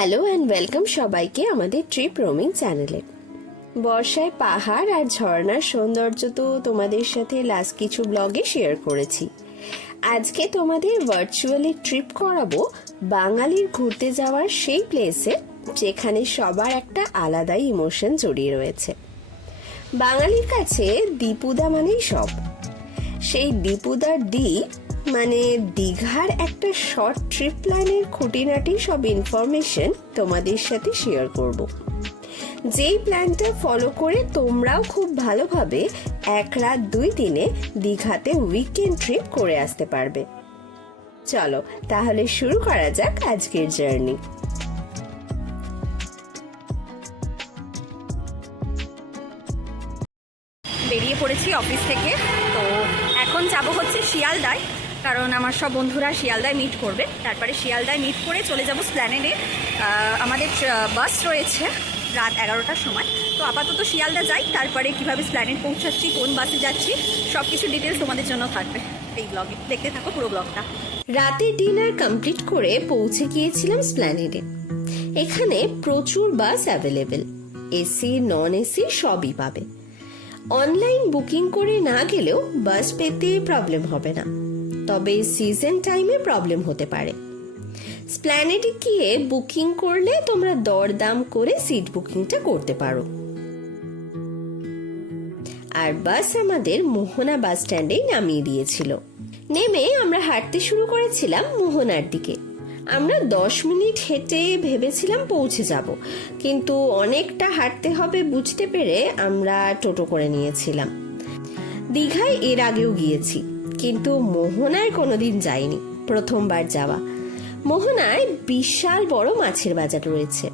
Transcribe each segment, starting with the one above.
Hello and welcome সবাইকে আমাদের trip roaming চ্যানেলে। বর্ষায় পাহাড় আর ঝর্ণার সৌন্দর্য তো তোমাদের সাথে লাস্ট কিছু ব্লগে শেয়ার করেছি। আজকে তোমাদের ভার্চুয়ালি ট্রিপ করাবো বাঙালির ঘুরতে যাওয়ার সেই প্লেসে যেখানে সবার একটা আলাদাই ইমোশন জড়িয়ে রয়েছে। বাঙালির কাছে দীপুদা মানেই সব। সেই দীপুদার মানে দীঘার একটা শর্ট ট্রিপ প্ল্যানের খুঁটিনাটি সব ইনফরমেশন তোমাদের সাথে শেয়ার করব। যেই প্ল্যানটা ফলো করে তোমরাও খুব ভালোভাবে 1 রাত 2 দিনে দীঘাতে উইকেন্ড ট্রিপ করে আসতে পারবে। চলো তাহলে শুরু করা যাক আজকের জার্নি। বেরিয়ে পড়েছি অফিস থেকে, তো এখন যাব হচ্ছে শিয়ালদায়, কারণ আমার সব বন্ধুরা শিয়ালদায় মিট করবে। তারপরে শিয়ালদায় মিট করে চলে যাব স্প্ল্যানেডে। আমাদের বাস রয়েছে রাত 11টার সময়। তো আপাতত শিয়ালদা যাই, তারপরে কিভাবে স্প্ল্যানেড পৌঁছাচ্ছি, কোন বাসে যাচ্ছি, সব কিছু ডিটেলস তোমাদের জন্য থাকবে এই ব্লগে। দেখতে থাকো পুরো ব্লগটা। রাতে ডিনার কমপ্লিট করে পৌঁছে গিয়েছিলাম স্প্ল্যানেডে। এখানে প্রচুর বাস অ্যাভেলেবেল, এসি নন এসি সবই পাবে। অনলাইন বুকিং করে না গেলেও বাস পেতে প্রবলেম হবে না, তবে সিজন টাইমে প্রবলেম হতে পারে। স্প্ল্যানেডে গিয়ে বুকিং করলে তোমরা দরদাম করে সিট বুকিংটা করতে পারো। আর বাস আমাদের মোহনা বাস স্ট্যান্ডেই নামিয়ে দিয়েছিল। নেমে আমরা হাঁটতে শুরু করেছিলাম মোহনার দিকে। আমরা 10 মিনিট হেঁটে ভেবেছিলাম পৌঁছে যাব, কিন্তু অনেকটা হাঁটতে হবে বুঝতে পেরে আমরা টোটো করে নিয়েছিলাম। দীঘায় এর আগেও গিয়েছি, কিন্তু মোহনায় কোনোদিন যাইনি, প্রথমবার যাওয়া। মোহনায় বিশাল বড় মাছের বাজার রয়েছে।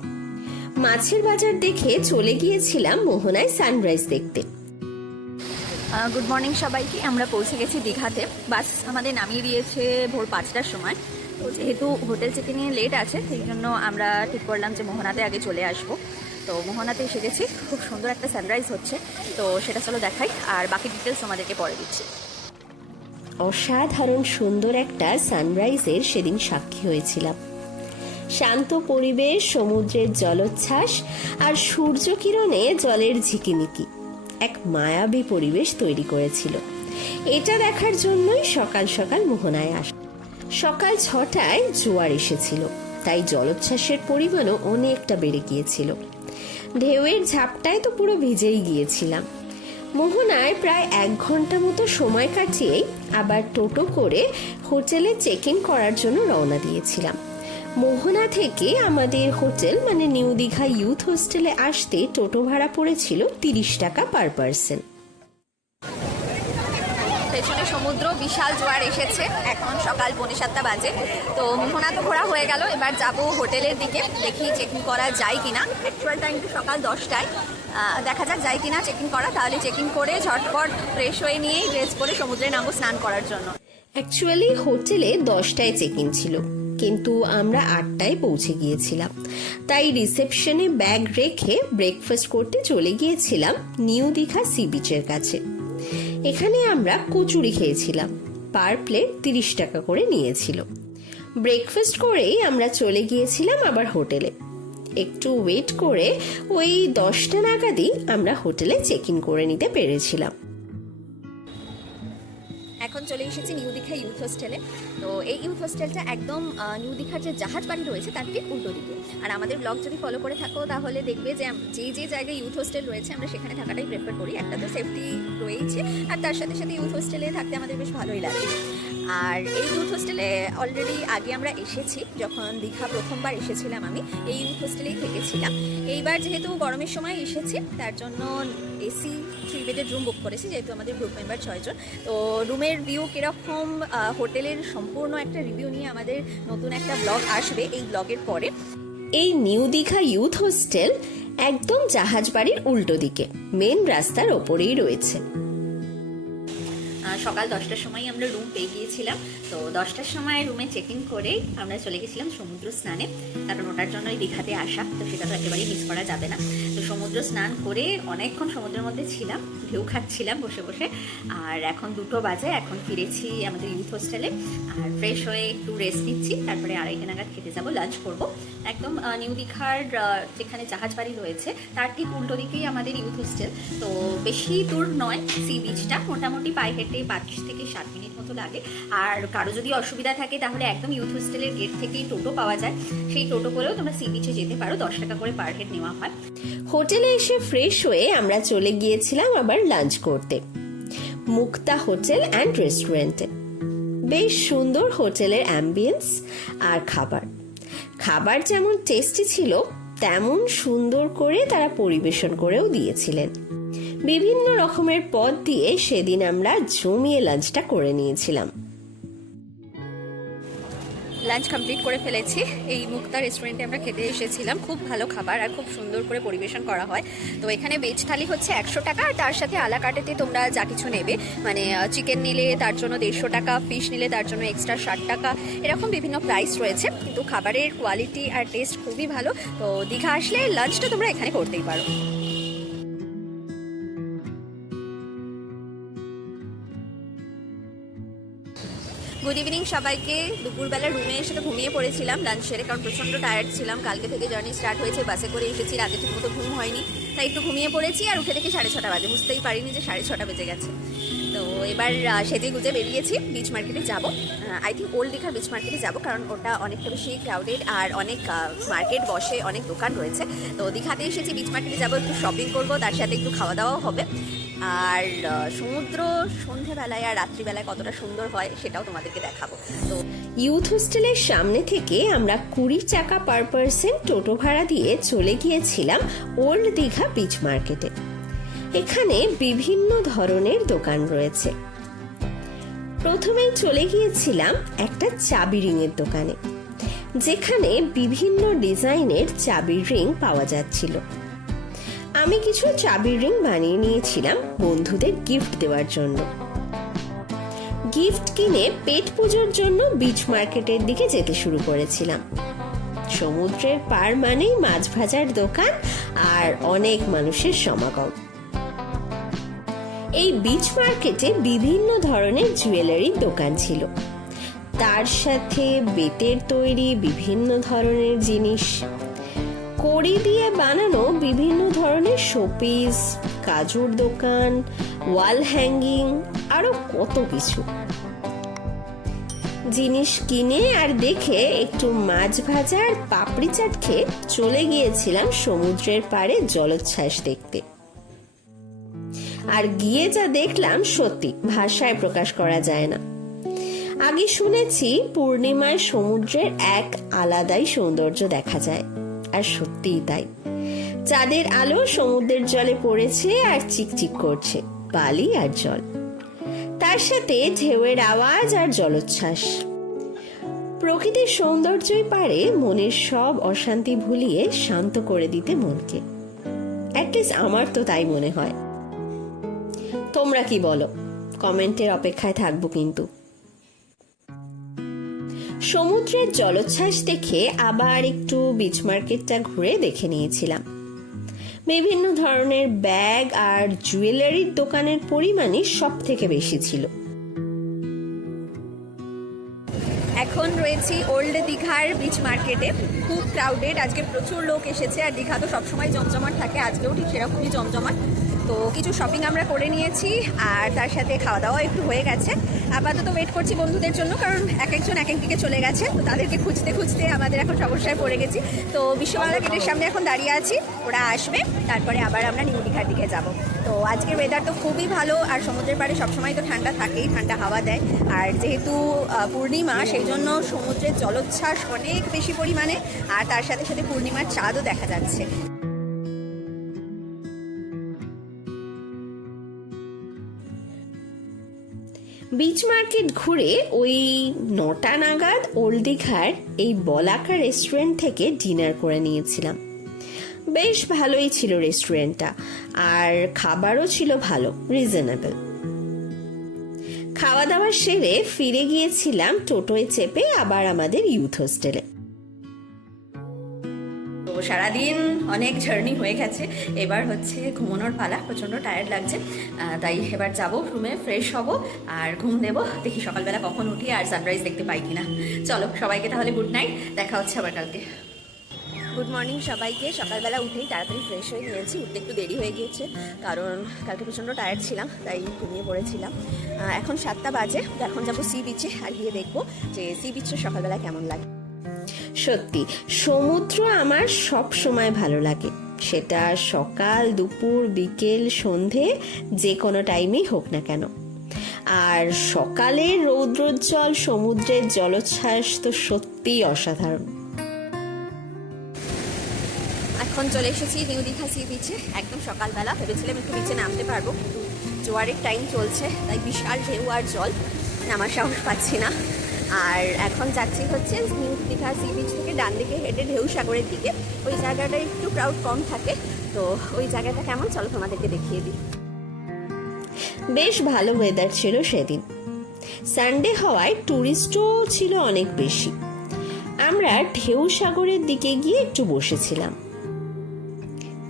মাছের বাজার দেখে চলে গিয়েছিলাম মোহনায় সানরাইজ দেখতে। গুড মর্নিং সবাইকে। আমরা পৌঁছে গেছি দীঘাতে। বাস আমাদের নামিয়ে দিয়েছে ভোর 5টার সময়। তো যেহেতু হোটেল চেকিংয়ে লেট আছে, সেই জন্য আমরা ঠিক করলাম যে মোহনাতে আগে চলে আসবো। তো মোহনাতে এসে গেছি, খুব সুন্দর একটা সানরাইজ হচ্ছে, তো সেটা চলো দেখাই, আর বাকি ডিটেলস তোমাদেরকে পরে দিচ্ছি। অসাধারণ সুন্দর একটা সানরাইজের সেদিন সাক্ষী হয়েছিলাম। শান্ত পরিবেশ, সমুদ্রের জলোচ্ছ্বাস আর সূর্য কিরণে জলের ঝিকিমিকি এক মায়াবী পরিবেশ তৈরি করেছিল। এটা দেখার জন্যই সকাল সকাল মোহনায় আসা। সকাল 6টায় জোয়ার এসেছিল, তাই জলোচ্ছ্বাসের পরিমাণও অনেকটা বেড়ে গিয়েছিল। ঢেউয়ের ঝাপটায় তো পুরো ভিজেই গিয়েছিলাম। মোহনায় প্রায় 1 ঘন্টা মতো সময় কাটিয়েই আবার টোটো করে হোটেলে চেক ইন করার জন্য রওনা দিয়েছিলাম। মোহনা থেকে আমাদের হোটেল মানে নিউ দীঘা ইউথ হোস্টেলে আসতে টোটো ভাড়া পড়েছিল 30 টাকা পার পার্সন। পেছনে সমুদ্র, বিশাল জোয়ার এসেছে। এখন সকাল 7:45 বাজে। তো মোহনা তো ঘোরা হয়ে গেল, এবার যাব হোটেলের দিকে, দেখি চেকিং করা যায় কিনা। অ্যাকচুয়াল টাইম তো সকাল 10টায়, দেখা যাক যায় কিনা চেকিং করা। তাহলে চেকিং করে ঝটপট ফ্রেশ হয়ে নিয়েই ড্রেস পরে সমুদ্রে নামবো স্নান করার জন্য। অ্যাকচুয়ালি হোটেলে 10টায় চেক ইন ছিল, কিন্তু আমরা 8টায় পৌঁছে গিয়েছিলাম। তাই রিসেপশনে ব্যাগ রেখে ব্রেকফাস্ট করতে চলে গিয়েছিলাম নিউ দীঘা সি বিচের কাছে। এখানে আমরা কচুরি খেয়েছিলাম, পার প্লেট 30 টাকা করে নিয়েছিল। ব্রেকফাস্ট করেই আমরা চলে গিয়েছিলাম আবার হোটেলে। একটু ওয়েট করে ওই 10টা নাগাদই আমরা হোটেলে চেক ইন করে নিতে পেরেছিলাম। এখন চলে এসেছি নিউ দীঘা ইউথ হোস্টেলে। তো এই ইউথ হোস্টেলটা একদম নিউ দীঘার যে জাহাজ বাড়ি রয়েছে তার ঠিক উল্টো দিকে। আর আমাদের ব্লগ যদি ফলো করে থাকো তাহলে দেখবে যে যে জায়গায় ইউথ হোস্টেল রয়েছে আমরা সেখানে থাকাটাই প্রেফার করি। একটা তো সেফটি রয়েছে, আর তার সাথে সাথে ইউথ হোস্টেলে থাকতে আমাদের বেশ ভালোই লাগে। আর এই ইউথ হোস্টেলে অলরেডি আগে আমরা এসেছি, যখন দীঘা প্রথমবার এসেছিলাম আমি এই ইউথ হোস্টেলেই থেকেছিলাম। এইবার যেহেতু গরমের সময় এসেছি, তার জন্য এসি 3 বেডের রুম বুক করেছি, যেহেতু আমাদের গ্রুপ মেম্বার 6 জন। তো রুমের ভিউ কিরকম, হোটেলের সম্পূর্ণ একটা রিভিউ নিয়ে আমাদের নতুন একটা ব্লগ আসবে এই ব্লগের পরে। এই নিউ দীঘা ইউথ হোস্টেল একদম জাহাজ বাড়ির উল্টো দিকে, মেন রাস্তার ওপরেই রয়েছে। সকাল 10টার সময় আমরা রুম পেয়ে গিয়েছিলাম। তো 10টার সময় রুমে চেক ইন করে আমরা চলে গেছিলাম সমুদ্র স্নানে, কারণ ওটার জন্যই দীঘাতে আসা, তো সেটা তো একেবারেই মিস করা যাবে না। তো সমুদ্র স্নান করে অনেকক্ষণ সমুদ্রের মধ্যে ছিলাম, ঢেউ খাচ্ছিলাম বসে বসে। আর এখন 2টো বাজে, এখন ফিরেছি আমাদের ইউথ হোস্টেলে, আর ফ্রেশ হয়ে একটু রেস্ট নিচ্ছি, তারপরে 2:30 নাগাদ খেতে যাবো, লাঞ্চ করব। একদম নিউ দীঘার যেখানে জাহাজ বাড়ি রয়েছে তার ঠিক উল্টো দিকেই আমাদের ইউথ হোস্টেল। তো বেশি দূর নয় সি বিচটা, মোটামুটি পায়ে হেঁটে 25 থেকে 7 মিনিট মতো লাগে। আর কারো যদি অসুবিধা থাকে তাহলে একদম ইউথ হোস্টেলের গেট থেকেই টোটো পাওয়া যায়, সেই টোটো করেও তোমরা সি বিচে যেতে পারো, 10 টাকা করে পার হেড নেওয়া হয়। হোটেলে এসে ফ্রেশ হয়ে আমরা চলে গিয়েছিলাম আবার লাঞ্চ করতে মুক্তা হোটেল অ্যান্ড রেস্টুরেন্টে। বেশ সুন্দর হোটেলের অ্যাম্বিয়েন্স আর খাবার যেমন টেস্টি ছিল তেমন সুন্দর করে তারা পরিবেশন করেও দিয়েছিলেন। বিভিন্ন রকমের পদ দিয়ে সেদিন আমরা জমিয়ে লাঞ্চটা করে নিয়েছিলাম। লাঞ্চ কমপ্লিট করে ফেলেছি। এই মুক্তা রেস্টুরেন্টে আমরা খেতে এসেছিলাম, খুব ভালো খাবার আর খুব সুন্দর করে পরিবেশন করা হয়। তো এখানে ভেজ থালি হচ্ছে 100 টাকা, আর তার সাথে আলা কাটেতে তোমরা যা কিছু নেবে, মানে চিকেন নিলে তার জন্য 150 টাকা, ফিশ নিলে তার জন্য এক্সট্রা 60 টাকা, এরকম বিভিন্ন প্রাইস রয়েছে। কিন্তু খাবারের কোয়ালিটি আর টেস্ট খুবই ভালো। তো দীঘা আসলে লাঞ্চটা তোমরা এখানে করতেই পারো। গুড ইভিনিং সবাইকে। দুপুরবেলা রুমে এসে তো ঘুমিয়ে পড়েছিলাম লাঞ্চ সেরে, কারণ প্রচণ্ড টায়ার্ড ছিলাম। কালকে থেকে জার্নি স্টার্ট হয়েছে, বাসে করে এসেছি, রাতে ঠিক মতো ঘুম হয়নি, তাই একটু ঘুমিয়ে পড়েছি। আর উঠে দেখি 6:30 বাজে, বুঝতেই পারিনি যে 6:30 বেজে গেছে। তো এবার সেজে গুজে বেরিয়েছি, বিচ মার্কেটে যাব। আই থিঙ্ক ওল্ড দীঘার বিচ মার্কেটে যাব, কারণ ওটা অনেকটা বেশি ক্রাউডেড আর অনেক মার্কেট বসে, অনেক দোকান রয়েছে। তো দীঘাতে এসেছি, বিচ মার্কেটে যাব, একটু শপিং করব, তার সাথে একটু খাওয়া দাওয়াও হবে। আর সমুদ্র সন্ধ্যেবেলায় আর রাত্রিবেলায় কতটা সুন্দর হয় সেটাও তোমাদেরকে দেখাবো। তো ইউথ হোস্টেলের সামনে থেকে আমরা 20 টাকা পার পার্সন টোটো ভাড়া দিয়ে চলে গিয়েছিলাম ওল্ড দীঘা বিচ মার্কেটে। এখানে বিভিন্ন ধরনের দোকান রয়েছে। প্রথমেই চলে গিয়েছিলাম একটা চাবি রিংয়ের দোকানে, যেখানে বিভিন্ন ডিজাইনের চাবির রিং পাওয়া যাচ্ছিল। আমি কিছু চাবির রিং বানিয়ে নিয়েছিলাম বন্ধুদের গিফট দেওয়ার জন্য। গিফট কিনে পেট পুজোর জন্য বিচ মার্কেটের দিকে যেতে শুরু করেছিলাম। সমুদ্রের পার মানেই মাছ ভাজার দোকান আর অনেক মানুষের সমাগম। এই বিচ মার্কেটে বিভিন্ন ধরনের জুয়েলারির দোকান ছিল, তার সাথে বেতের তৈরি বিভিন্ন ধরনের জিনিস, কড়ি দিয়ে বানানো বিভিন্ন ধরনের শোপিস, কাজুর দোকান, ওয়াল হ্যাঙ্গিং, আরো কত কিছু জিনিস কিনে আর দেখে একটু মাছ ভাজা আর পাপড়ি চাট খেয়ে চলে গিয়েছিলাম সমুদ্রের পাড়ে জলোচ্ছ্বাস দেখতে। আর গিয়ে যা দেখলাম সত্যি ভাষায় প্রকাশ করা যায় না। আগে শুনেছি পূর্ণিমায় সমুদ্রের এক আলাদাই সৌন্দর্য দেখা যায়, আর সত্যিই তাই। চাঁদের আলো সমুদ্রের জলে পড়েছে আর চিকচিক করছে বালি আর জল, তার সাথে ঢেউয়ের আওয়াজ আর জলোচ্ছ্বাস। প্রকৃতির সৌন্দর্যই পারে মনের সব অশান্তি ভুলিয়ে শান্ত করে দিতে মনকে। অ্যাটলিস্ট আমার তো তাই মনে হয়। তোমরা কি বলো? কমেন্টের অপেক্ষায় থাকবো। কিন্তু সমুদ্রের জলোচ্ছ্বাস দেখে আবার একটু বিচ মার্কেটটা ঘুরে দেখে নিয়েছিলাম। বিভিন্ন ধরনের ব্যাগ আর জুয়েলারির দোকানের পরিমাণই সব থেকে বেশি ছিল। এখন রয়েছি ওল্ড দীঘার বিচ মার্কেটে। খুব ক্রাউডেড, আজকে প্রচুর লোক এসেছে। আর দীঘা তো সবসময় জমজমাট থাকে, আজকেও ঠিক সেরকমই জমজমাট। তো কিছু শপিং আমরা করে নিয়েছি, আর তার সাথে খাওয়া দাওয়া একটু হয়ে গেছে। আপাতত ওয়েট করছি বন্ধুদের জন্য, কারণ এক একজন এক এক দিকে চলে গেছে। তো তাদেরকে খুঁজতে খুঁজতে আমাদের এখন সমস্যায় পড়ে গেছি। তো বিশ্ববাংলা গেটের সামনে এখন দাঁড়িয়ে আছি, ওরা আসবে, তারপরে আবার আমরা নিউ দীঘার দিকে যাব। তো আজকের ওয়েদার তো খুবই ভালো, আর সমুদ্রের পাড়ে সবসময় তো ঠান্ডা থাকেই, ঠান্ডা হাওয়া দেয়। আর যেহেতু পূর্ণিমা, সেই জন্য সমুদ্রের জলোচ্ছ্বাস অনেক বেশি পরিমাণে, আর তার সাথে সাথে পূর্ণিমার চাঁদও দেখা যাচ্ছে। বিচ মার্কেট ঘুরে ওই 9টা নাগাদ ওল্ড দীঘার এই বলাকা রেস্টুরেন্ট থেকে ডিনার করে নিয়েছিলাম। বেশ ভালোই ছিল রেস্টুরেন্টটা, আর খাবারও ছিল ভালো, রিজনেবল। খাওয়া দাওয়া সেরে ফিরে গিয়েছিলাম টোটোয় চেপে আবার আমাদের ইউথ হোস্টেলে। তো সারাদিন অনেক জার্নি হয়ে গেছে, এবার হচ্ছে ঘুমানোর পালা। প্রচণ্ড টায়ার্ড লাগছে, তাই এবার যাব রুমে, ফ্রেশ হব আর ঘুম দেবো। দেখি সকালবেলা কখন উঠি আর সানরাইজ দেখতে পাই কিনা। চলো সবাইকে তাহলে গুড নাইট, দেখা হচ্ছে আবার কালকে। গুড মর্নিং সবাইকে। সকালবেলা উঠেই তাড়াতাড়ি ফ্রেশ হয়ে নিয়েছি, উঠতে একটু দেরি হয়ে গিয়েছে কারণ কালকে প্রচণ্ড টায়ার্ড ছিলাম, তাই ঘুমিয়ে পড়েছিলাম। এখন 7টা বাজে, এখন যাবো সি বিচে আর গিয়ে দেখবো যে সি বিচে সকালবেলা কেমন লাগে। সত্যি সমুদ্র আমার সব সময় ভালো লাগে, সেটা সকাল, দুপুর, বিকেল, সন্ধে, যে কোনো টাইমেই হোক না কেন। আর সকালের রৌদ্রোজ্জ্বল সমুদ্রের জলোচ্ছ্বাস তো সত্যিই অসাধারণ। এখন চলে এসেছি নিউ দীঘা সি বিচে, একদম সকালবেলা। ভেবেছিলাম একটু বিচে নামতে পারবো, কিন্তু জোয়ারের টাইম চলছে, তাই বিশাল ঢেউ আর জল, নামার সাহস পাচ্ছি না। আর এখন যাচ্ছি হচ্ছে নিউ দীঘা সি বিচ থেকে ডান দিকে হেঁটে ঢেউ সাগরের দিকে। ওই জায়গাটা একটু ক্রাউড কম থাকে, তো ওই জায়গাটা কেমন চলো তোমাদেরকে দেখিয়ে দিই। বেশ ভালো ওয়েদার ছিল সেদিন, সানডে হওয়ায় টুরিস্টও ছিল অনেক বেশি। আমরা ঢেউ সাগরের দিকে গিয়ে একটু বসেছিলাম।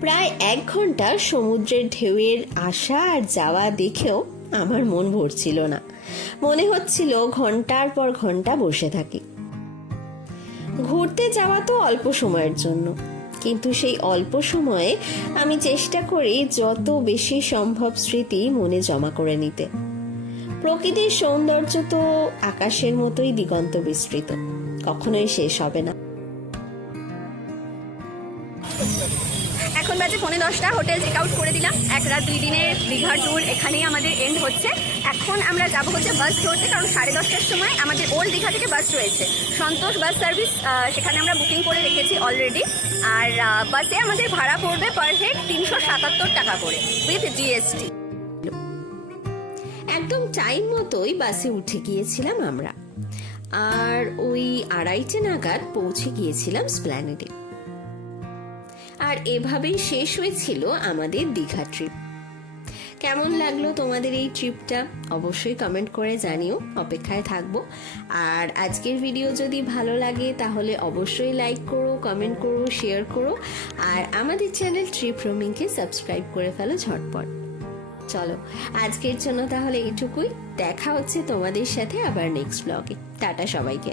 প্রায় 1 ঘন্টা সমুদ্রের ঢেউয়ের আসা আর যাওয়া দেখেও আমার মন ভরছিল না, মনে হচ্ছিল ঘন্টার পর ঘন্টা বসে থাকি। ঘুরতে যাওয়া তো অল্প সময়ের জন্য, কিন্তু সেই অল্প সময়ে আমি চেষ্টা করি যত বেশি সম্ভব স্মৃতি মনে জমা করে নিতে। প্রকৃতির সৌন্দর্য তো আকাশের মতোই দিগন্ত বিস্তৃত, কখনোই শেষ হবে না। এখন বাজে 10:45, হোটেল চেক আউট করে দিলাম। 1 রাত 2 দিনের দীঘা ট্যুর এখানেই আমাদের এন্ড হচ্ছে। এখন আমরা যাবো হচ্ছে বাস ধরতে, কারণ 10:30টার সময় আমাদের ওল্ড দীঘা থেকে বাস রয়েছে, সন্তোষ বাস সার্ভিস, সেখানে আমরা বুকিং করে রেখেছি অলরেডি। আর বাসে আমাদের ভাড়া পড়বে পার হেড 377 টাকা করে উইথ জিএসটি। একদম টাইম মতোই বাসে উঠে গিয়েছিলাম আমরা, আর ওই 2:30 নাগাদ পৌঁছে গিয়েছিলাম স্প্ল্যানেডে। আর এভাবেই শেষ হয়েছিল আমাদের দীঘা ট্রিপ। কেমন লাগলো তোমাদের এই ট্রিপটা অবশ্যই কমেন্ট করে জানিও, অপেক্ষায় থাকবো। আর আজকের ভিডিও যদি ভালো লাগে তাহলে অবশ্যই লাইক করো, কমেন্ট করো, শেয়ার করো, আর আমাদের চ্যানেল ট্রিপ রোমিংকে সাবস্ক্রাইব করে ফেলো ঝটপট। চলো আজকের জন্য তাহলে এইটুকুই, দেখা হচ্ছে তোমাদের সাথে আবার নেক্সট ব্লগে। টাটা সবাইকে।